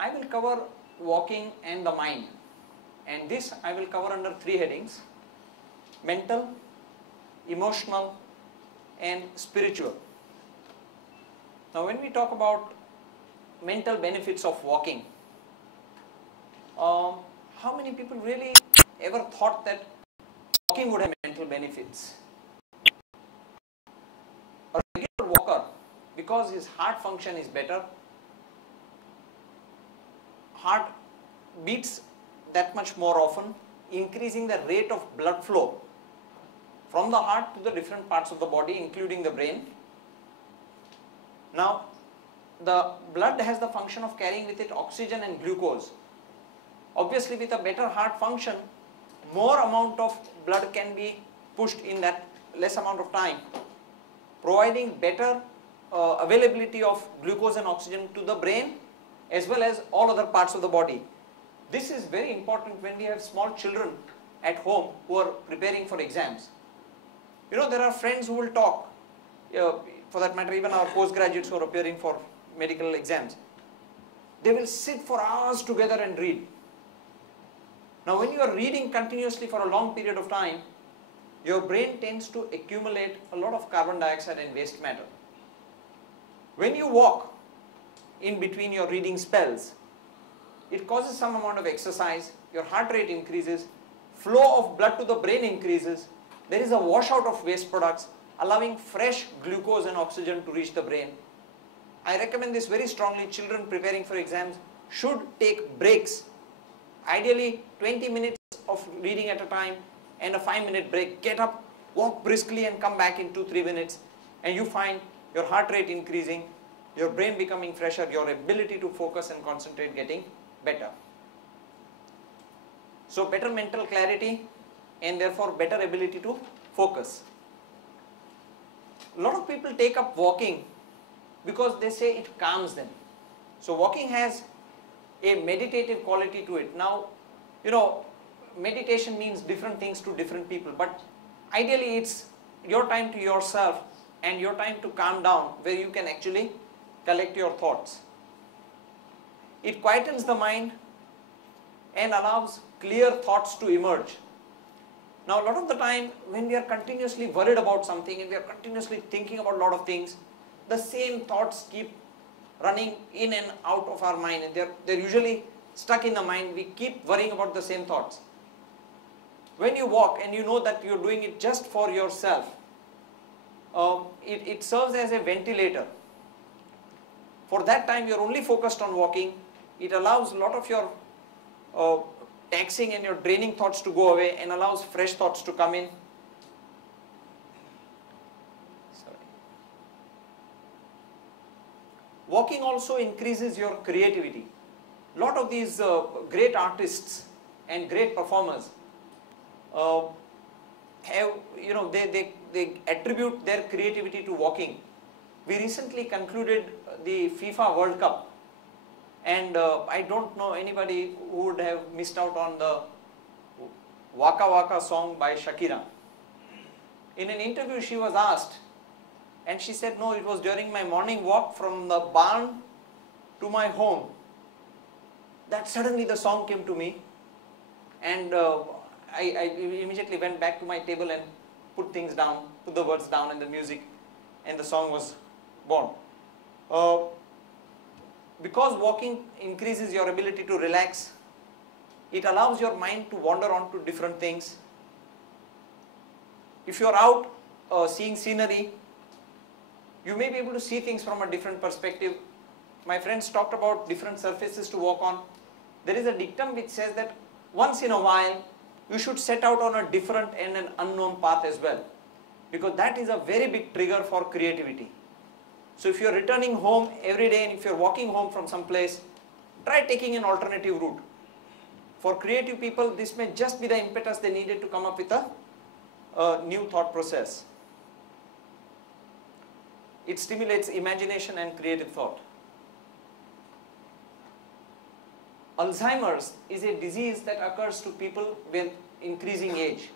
I will cover walking and the mind, and this I will cover under three headings: mental, emotional and spiritual. Now when we talk about mental benefits of walking, how many people really ever thought that walking would have mental benefits? A regular walker, because his heart function is better, heart beats that much more often, increasing the rate of blood flow from the heart to the different parts of the body, including the brain. Now, the blood has the function of carrying with it oxygen and glucose. Obviously, with a better heart function, more amount of blood can be pushed in that less amount of time, providing better availability of glucose and oxygen to the brain as well as all other parts of the body. This is very important when we have small children at home who are preparing for exams. You know, there are friends who will talk, for that matter even our postgraduates who are appearing for medical exams. They will sit for hours together and read. Now when you are reading continuously for a long period of time, your brain tends to accumulate a lot of carbon dioxide and waste matter. When you walk in between your reading spells, it causes some amount of exercise, your heart rate increases, flow of blood to the brain increases, there is a washout of waste products, allowing fresh glucose and oxygen to reach the brain. I recommend this very strongly. Children preparing for exams should take breaks, ideally 20 minutes of reading at a time and a 5-minute break. Get up, walk briskly and come back in 2-3 minutes, and you find your heart rate increasing, your brain becoming fresher, your ability to focus and concentrate getting better. So better mental clarity and therefore better ability to focus. A lot of people take up walking because they say it calms them. So walking has a meditative quality to it. Now, you know, meditation means different things to different people, but ideally it's your time to yourself and your time to calm down, where you can actually collect your thoughts. It quietens the mind and allows clear thoughts to emerge. Now a lot of the time when we are continuously worried about something and we are continuously thinking about a lot of things, the same thoughts keep running in and out of our mind, and they're usually stuck in the mind. We keep worrying about the same thoughts. When you walk and you know that you're doing it just for yourself, it serves as a ventilator. For that time you're only focused on walking. It allows a lot of your taxing and your draining thoughts to go away and allows fresh thoughts to come in. Walking also increases your creativity. A lot of these great artists and great performers have, you know, they attribute their creativity to walking. We recently concluded the FIFA World Cup, and I don't know anybody who would have missed out on the Waka Waka song by Shakira. In an interview she was asked, and she said, no, it was during my morning walk from the barn to my home that suddenly the song came to me, and I immediately went back to my table and put things down, put the words down and the music, and the song was born. Because walking increases your ability to relax, it allows your mind to wander on to different things. If you are out seeing scenery, you may be able to see things from a different perspective. My friends talked about different surfaces to walk on. There is a dictum which says that once in a while you should set out on a different and an unknown path as well, because that is a very big trigger for creativity. So if you are returning home every day and if you are walking home from some place, try taking an alternative route. For creative people, this may just be the impetus they needed to come up with a new thought process. It stimulates imagination and creative thought. Alzheimer's is a disease that occurs to people with increasing age.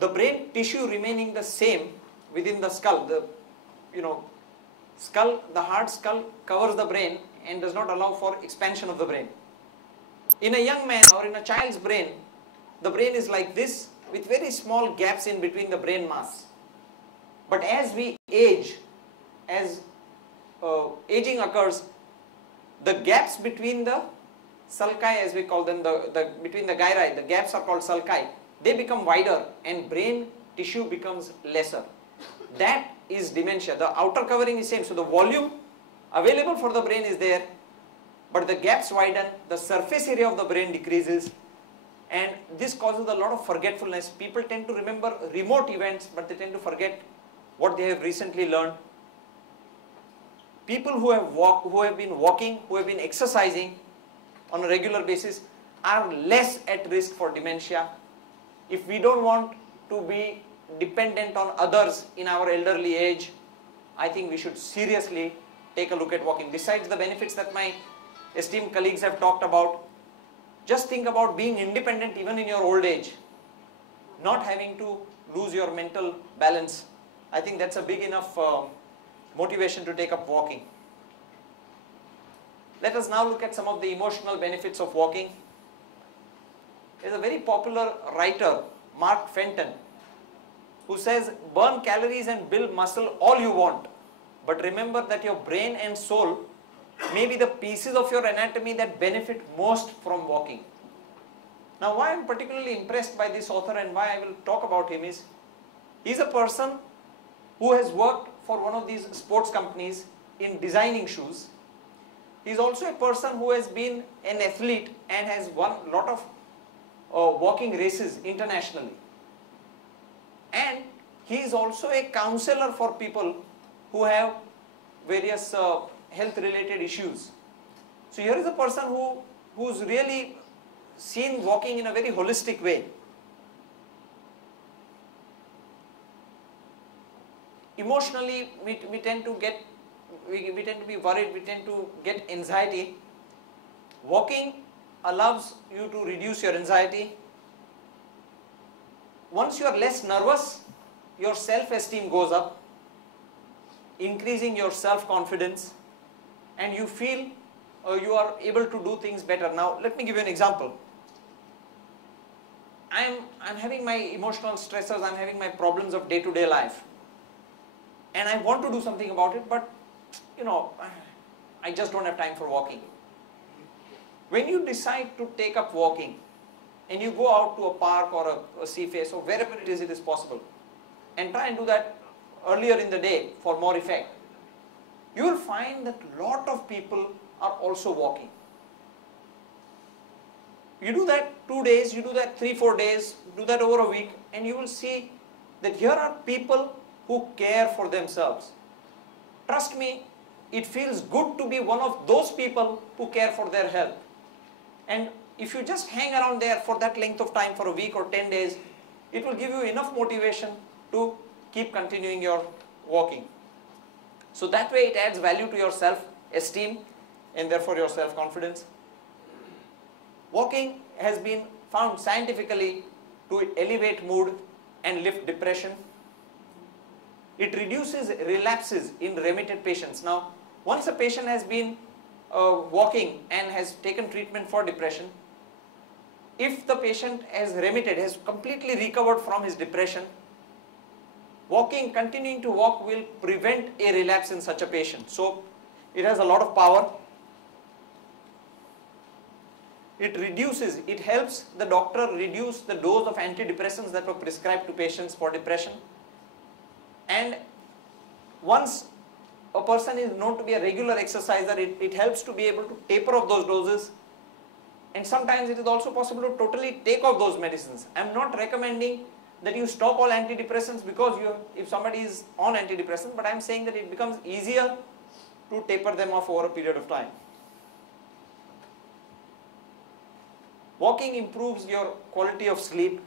The brain tissue remaining the same within the skull, the hard skull covers the brain, and does not allow for expansion of the brain. In a young man or in a child's brain, the brain is like this with very small gaps in between the brain mass. But as we age, as aging occurs, the gaps between the sulci, as we call them, between the gyri, the gaps are called sulci, they become wider and brain tissue becomes lesser. That is dementia. The outer covering is same, so the volume available for the brain is there, but the gaps widen, the surface area of the brain decreases, and this causes a lot of forgetfulness. People tend to remember remote events, but they tend to forget what they have recently learned. People who have been walking, who have been exercising on a regular basis are less at risk for dementia. If we don't want to be dependent on others in our elderly age, I think we should seriously take a look at walking. Besides the benefits that my esteemed colleagues have talked about, just think about being independent even in your old age, not having to lose your mental balance. I think that's a big enough motivation to take up walking. Let us now look at some of the emotional benefits of walking. There is a very popular writer, Mark Fenton, who says, burn calories and build muscle all you want, but remember that your brain and soul may be the pieces of your anatomy that benefit most from walking. Now, why I am particularly impressed by this author and why I will talk about him is, he is a person who has worked for one of these sports companies in designing shoes. He is also a person who has been an athlete and has won a lot of walking races internationally. And he is also a counselor for people who have various health related issues. So here is a person who's really seen walking in a very holistic way. Emotionally, we tend to get, we tend to be worried, we tend to get anxiety. Walking allows you to reduce your anxiety. Once you are less nervous, your self-esteem goes up, increasing your self-confidence, and you feel you are able to do things better. Now, let me give you an example. I'm having my emotional stressors, I'm having my problems of day-to-day life, and I want to do something about it, but I just don't have time for walking. When you decide to take up walking and you go out to a park or a sea face or wherever it is possible, and try and do that earlier in the day for more effect, you will find that a lot of people are also walking. You do that 2 days, you do that 3-4 days, do that over a week, and you will see that here are people who care for themselves. Trust me, it feels good to be one of those people who care for their health. And if you just hang around there for that length of time, for a week or 10 days, it will give you enough motivation to keep continuing your walking. So that way it adds value to your self-esteem and therefore your self-confidence. Walking has been found scientifically to elevate mood and lift depression. It reduces relapses in remitted patients. Now, once a patient has been walking and has taken treatment for depression, if the patient has remitted, has completely recovered from his depression, continuing to walk will prevent a relapse in such a patient. So, it has a lot of power. It helps the doctor reduce the dose of antidepressants that were prescribed to patients for depression. And once a person is known to be a regular exerciser, it helps to be able to taper off those doses. And sometimes it is also possible to totally take off those medicines. I am not recommending that you stop all antidepressants because if somebody is on antidepressants, but I am saying that it becomes easier to taper them off over a period of time. Walking improves your quality of sleep.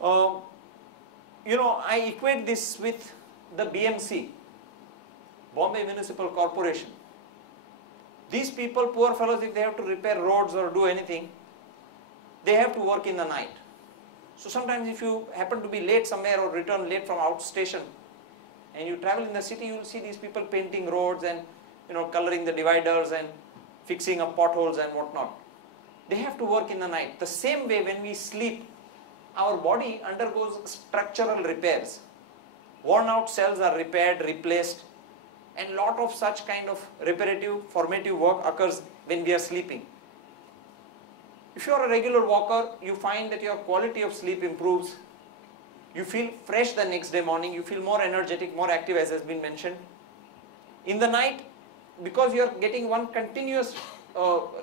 I equate this with the BMC, Bombay Municipal Corporation. These people, poor fellows, if they have to repair roads or do anything, they have to work in the night. So sometimes if you happen to be late somewhere or return late from outstation and you travel in the city, you will see these people painting roads and coloring the dividers and fixing up potholes and whatnot. They have to work in the night. The same way when we sleep, our body undergoes structural repairs. Worn out cells are repaired, replaced, and lot of such kind of reparative, formative work occurs when we are sleeping. If you are a regular walker, you find that your quality of sleep improves. You feel fresh the next day morning, you feel more energetic, more active, as has been mentioned. In the night, because you are getting one continuous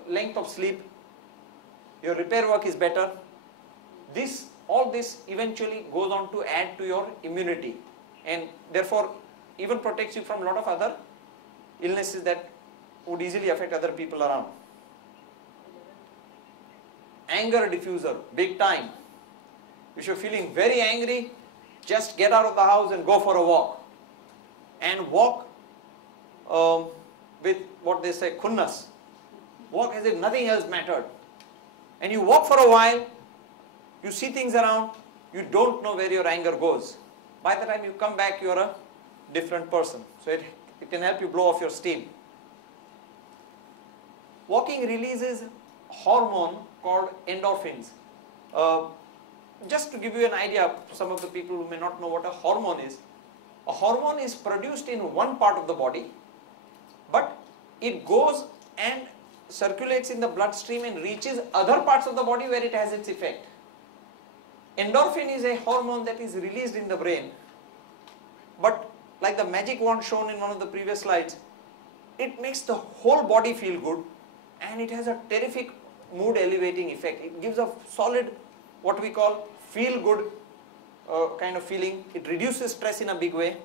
length of sleep, your repair work is better. All this eventually goes on to add to your immunity, and therefore even protects you from a lot of other illnesses that would easily affect other people around. Anger diffuser, big time. If you're feeling very angry, just get out of the house and go for a walk. And walk with what they say, khunnas. Walk as if nothing else mattered. And you walk for a while, you see things around, you don't know where your anger goes. By the time you come back, you're a different person. So it can help you blow off your steam. Walking releases hormone called endorphins. Just to give you an idea, some of the people who may not know what a hormone is produced in one part of the body, but it goes and circulates in the bloodstream and reaches other parts of the body where it has its effect. Endorphin is a hormone that is released in the brain, but like the magic wand shown in one of the previous slides, it makes the whole body feel good, and it has a terrific mood elevating effect. It gives a solid, what we call feel good kind of feeling. It reduces stress in a big way.